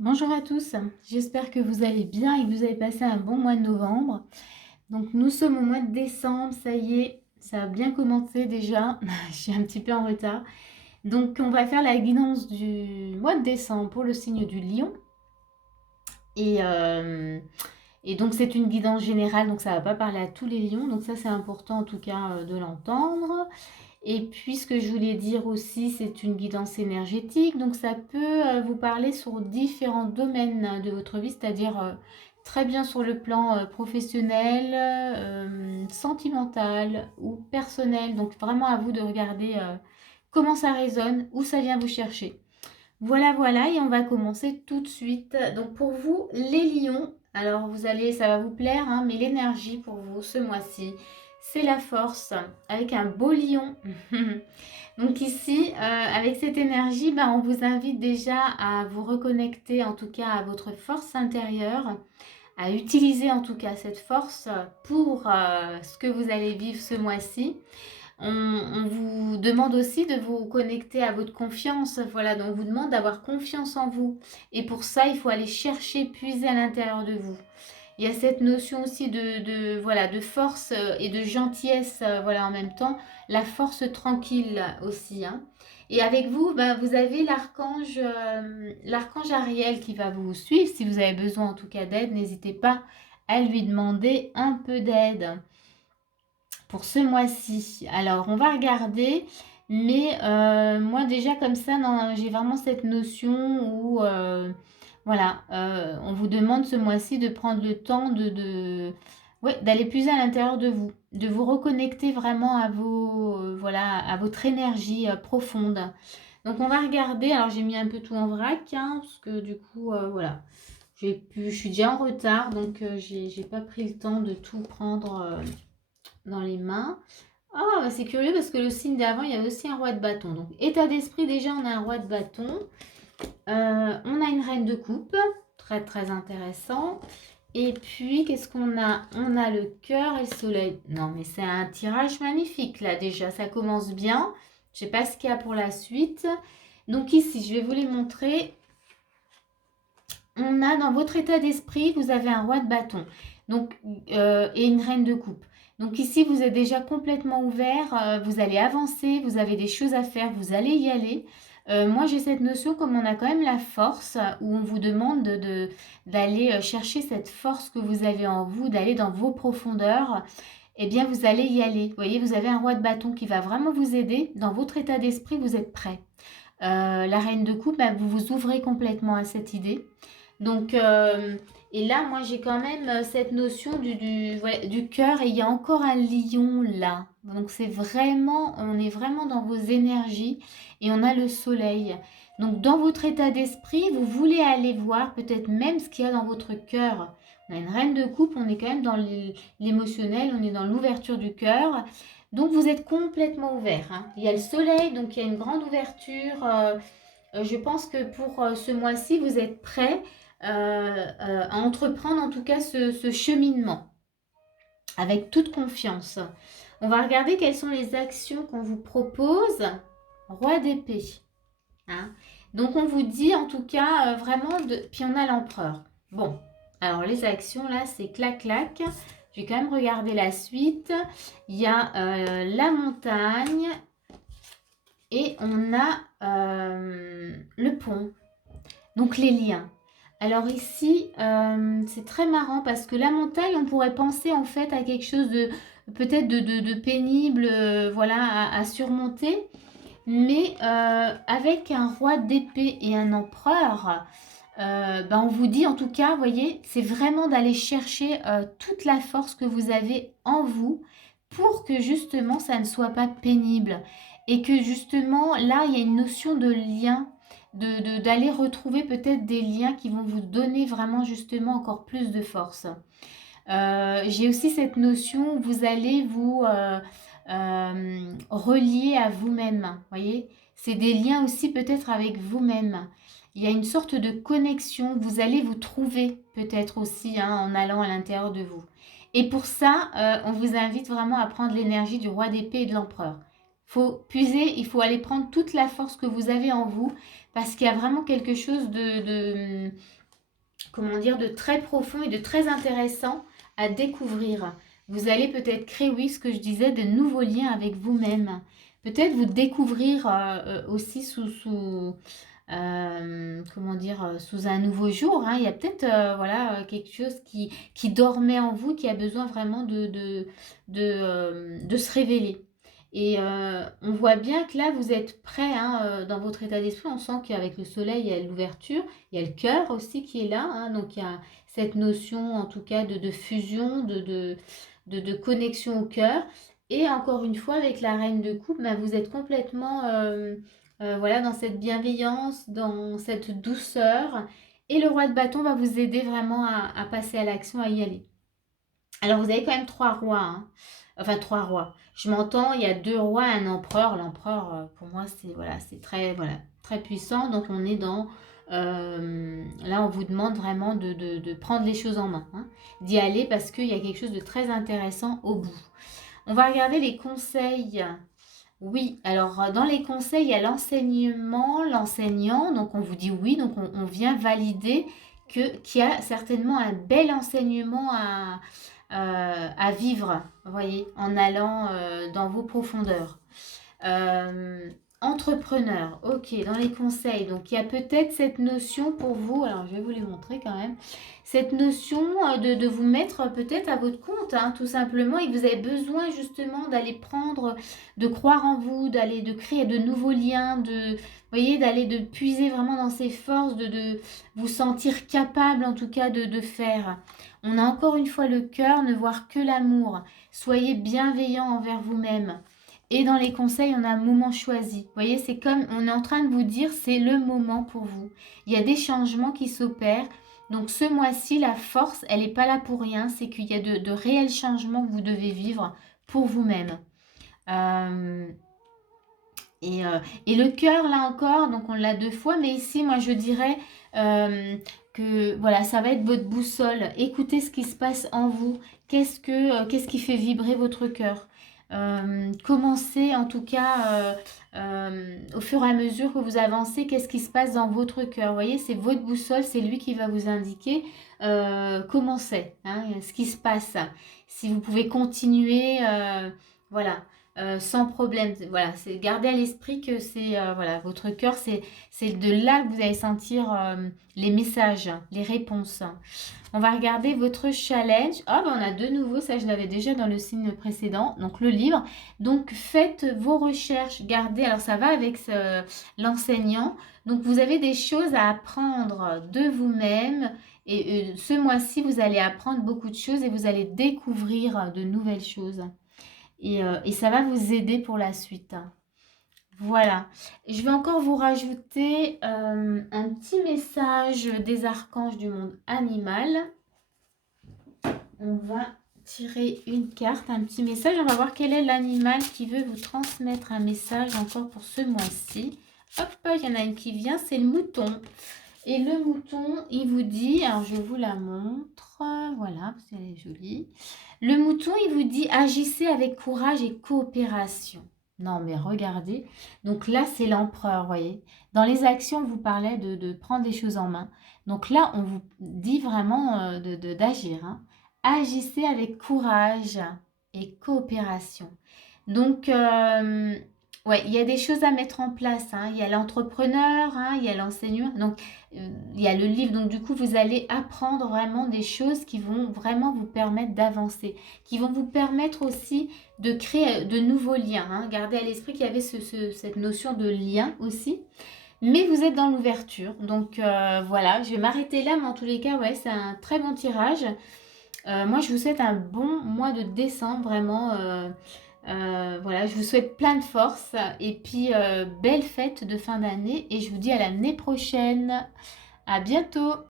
Bonjour à tous, j'espère que vous allez bien et que vous avez passé un bon mois de novembre. Donc nous sommes au mois de décembre, ça y est, ça a bien commencé déjà, je suis un petit peu en retard. Donc on va faire la guidance du mois de décembre pour le signe du lion. Et, euh, et donc c'est une guidance générale, donc ça ne va pas parler à tous les lions, donc ça c'est important en tout cas de l'entendre. Et puis ce que je voulais dire aussi, c'est une guidance énergétique, donc ça peut vous parler sur différents domaines de votre vie, c'est-à-dire très bien sur le plan professionnel, sentimental ou personnel. Donc vraiment à vous de regarder comment ça résonne, où ça vient vous chercher. Voilà, voilà, et on va commencer tout de suite. Donc pour vous, les lions, alors vous allez, ça va vous plaire, hein, mais l'énergie pour vous ce mois-ci, c'est la force, avec un beau lion. Donc ici, avec cette énergie, ben, on vous invite déjà à vous reconnecter, en tout cas à votre force intérieure, à utiliser en tout cas cette force pour ce que vous allez vivre ce mois-ci. On vous demande aussi de vous connecter à votre confiance. Voilà, donc on vous demande d'avoir confiance en vous. Et pour ça, il faut aller chercher, puiser à l'intérieur de vous. Il y a cette notion aussi voilà, de force et de gentillesse voilà, en même temps. La force tranquille aussi. Hein. Et avec vous, ben, vous avez l'archange Ariel qui va vous suivre. Si vous avez besoin en tout cas d'aide, n'hésitez pas à lui demander un peu d'aide pour ce mois-ci. Alors, on va regarder, mais moi déjà comme ça, j'ai vraiment cette notion où, voilà, on vous demande ce mois-ci de prendre le temps ouais, d'aller plus à l'intérieur de vous reconnecter vraiment à voilà, à votre énergie profonde. Donc, on va regarder. Alors, j'ai mis un peu tout en vrac, hein, parce que du coup, voilà. Je suis déjà en retard, donc j'ai pas pris le temps de tout prendre dans les mains. Ah, bah, c'est curieux parce que le signe d'avant, il y avait aussi un roi de bâton. Donc, état d'esprit, déjà, on a un roi de bâton. On a une reine de coupe. Très, très intéressant. Et puis, qu'est-ce qu'on a? On a le cœur et le soleil. Non, mais c'est un tirage magnifique, là, déjà. Ça commence bien. Je ne sais pas ce qu'il y a pour la suite. Donc, ici, je vais vous les montrer. On a dans votre état d'esprit, vous avez un roi de bâton donc, et une reine de coupe. Donc ici, vous êtes déjà complètement ouvert, vous allez avancer, vous avez des choses à faire, vous allez y aller. Moi, j'ai cette notion comme on a quand même la force, où on vous demande d'aller chercher cette force que vous avez en vous, d'aller dans vos profondeurs. Eh bien, vous allez y aller. Vous voyez, vous avez un roi de bâton qui va vraiment vous aider. Dans votre état d'esprit, vous êtes prêt. La reine de coupe, bah, vous vous ouvrez complètement à cette idée. Donc, et là, moi, j'ai quand même cette notion voilà, du cœur et il y a encore un lion là. Donc, c'est vraiment, on est vraiment dans vos énergies et on a le soleil. Donc, dans votre état d'esprit, vous voulez aller voir peut-être même ce qu'il y a dans votre cœur. On a une reine de coupe, on est quand même dans l'émotionnel, on est dans l'ouverture du cœur. Donc, vous êtes complètement ouvert. Hein. Il y a le soleil, donc il y a une grande ouverture. Je pense que pour ce mois-ci, vous êtes prêts à entreprendre en tout cas ce cheminement avec toute confiance. On va regarder quelles sont les actions qu'on vous propose. Roi d'épée. Hein. Donc on vous dit en tout cas vraiment Puis on a l'empereur. Bon, alors les actions là, c'est clac clac. Je vais quand même regarder la suite. Il y a la montagne et on a le pont. Donc les liens. Alors ici, c'est très marrant parce que la montagne, on pourrait penser en fait à quelque chose de peut-être de pénible, voilà, à surmonter. Mais avec un roi d'épée et un empereur, ben on vous dit en tout cas, vous voyez, c'est vraiment d'aller chercher toute la force que vous avez en vous pour que justement ça ne soit pas pénible. Et que justement, là, il y a une notion de lien d'aller retrouver peut-être des liens qui vont vous donner vraiment justement encore plus de force. J'ai aussi cette notion où vous allez vous relier à vous-même, voyez. C'est des liens aussi peut-être avec vous-même. Il y a une sorte de connexion, vous allez vous trouver peut-être aussi hein, en allant à l'intérieur de vous. Et pour ça, on vous invite vraiment à prendre l'énergie du roi d'épée et de l'empereur. Faut puiser, il faut aller prendre toute la force que vous avez en vous parce qu'il y a vraiment quelque chose comment dire, de très profond et de très intéressant à découvrir. Vous allez peut-être créer, oui, ce que je disais, de nouveaux liens avec vous-même. Peut-être vous découvrir aussi comment dire, sous un nouveau jour. Hein. Il y a peut-être voilà, quelque chose qui dormait en vous, qui a besoin vraiment de se révéler. Et on voit bien que là, vous êtes prêt hein, dans votre état d'esprit. On sent qu'avec le soleil, il y a l'ouverture. Il y a le cœur aussi qui est là. Hein. Donc, il y a cette notion, en tout cas, de fusion, de connexion au cœur. Et encore une fois, avec la reine de coupe, ben, vous êtes complètement voilà, dans cette bienveillance, dans cette douceur. Et le roi de bâton va vous aider vraiment à passer à l'action, à y aller. Alors, vous avez quand même 3 rois. Hein. Enfin, 3 rois. Je m'entends, il y a 2 rois, un empereur. L'empereur, pour moi, c'est voilà, très, voilà, très puissant. Donc, on est dans... là, on vous demande vraiment de prendre les choses en main. Hein, d'y aller parce qu'il y a quelque chose de très intéressant au bout. On va regarder les conseils. Oui, alors dans les conseils, il y a l'enseignement, l'enseignant. Donc, on vous dit oui. Donc, on vient valider qu'il y a certainement un bel enseignement à vivre, vous voyez, en allant dans vos profondeurs. Euh, Entrepreneur, ok, dans les conseils, donc il y a peut-être cette notion pour vous, alors je vais vous les montrer quand même, cette notion de vous mettre peut-être à votre compte, hein, tout simplement, et que vous avez besoin justement d'aller prendre, de croire en vous, d'aller de créer de nouveaux liens, vous voyez, d'aller de puiser vraiment dans ces forces, de vous sentir capable en tout cas de faire. On a encore une fois le cœur, ne voir que l'amour. Soyez bienveillant envers vous-même. Et dans les conseils, on a un moment choisi. Vous voyez, c'est comme on est en train de vous dire, c'est le moment pour vous. Il y a des changements qui s'opèrent. Donc ce mois-ci, la force, elle n'est pas là pour rien. C'est qu'il y a de réels changements que vous devez vivre pour vous-même. Euh, et le cœur, là encore, donc on l'a 2 fois, mais ici, moi, je dirais que voilà, ça va être votre boussole. Écoutez ce qui se passe en vous. Qu'est-ce qui fait vibrer votre cœur? Commencez, en tout cas, au fur et à mesure que vous avancez, qu'est-ce qui se passe dans votre cœur? Vous voyez, c'est votre boussole, c'est lui qui va vous indiquer comment c'est, hein, ce qui se passe. Si vous pouvez continuer, voilà sans problème. Voilà, c'est garder à l'esprit que c'est voilà, votre cœur, c'est de là que vous allez sentir les messages, les réponses. On va regarder votre challenge. Ah, ben on a de nouveau, ça je l'avais déjà dans le signe précédent, donc le livre. Donc faites vos recherches, gardez, alors ça va avec l'enseignant. Donc vous avez des choses à apprendre de vous-même. Et ce mois-ci, vous allez apprendre beaucoup de choses et vous allez découvrir de nouvelles choses. Et ça va vous aider pour la suite. Voilà. Je vais encore vous rajouter un petit message des archanges du monde animal. On va tirer une carte, un petit message. On va voir quel est l'animal qui veut vous transmettre un message encore pour ce mois-ci. Hop, il y en a une qui vient, c'est le mouton. Et le mouton, il vous dit, alors je vous la montre, voilà, parce qu'elle est jolie. Le mouton, il vous dit, agissez avec courage et coopération. Non, mais regardez. Donc là, c'est l'empereur, vous voyez. Dans les actions, on vous parlait de prendre les choses en main. Donc là, on vous dit vraiment d'agir. Hein. Agissez avec courage et coopération. Donc, ouais, il y a des choses à mettre en place. Hein. Il y a l'entrepreneur, hein, il y a l'enseignant. Donc, il y a le livre. Donc, du coup, vous allez apprendre vraiment des choses qui vont vraiment vous permettre d'avancer, qui vont vous permettre aussi de créer de nouveaux liens. Hein. Gardez à l'esprit qu'il y avait cette notion de lien aussi. Mais vous êtes dans l'ouverture. Donc, voilà, je vais m'arrêter là. Mais en tous les cas, ouais, c'est un très bon tirage. Moi, je vous souhaite un bon mois de décembre, vraiment. Voilà, je vous souhaite plein de force et puis belle fête de fin d'année et je vous dis à l'année prochaine. À bientôt!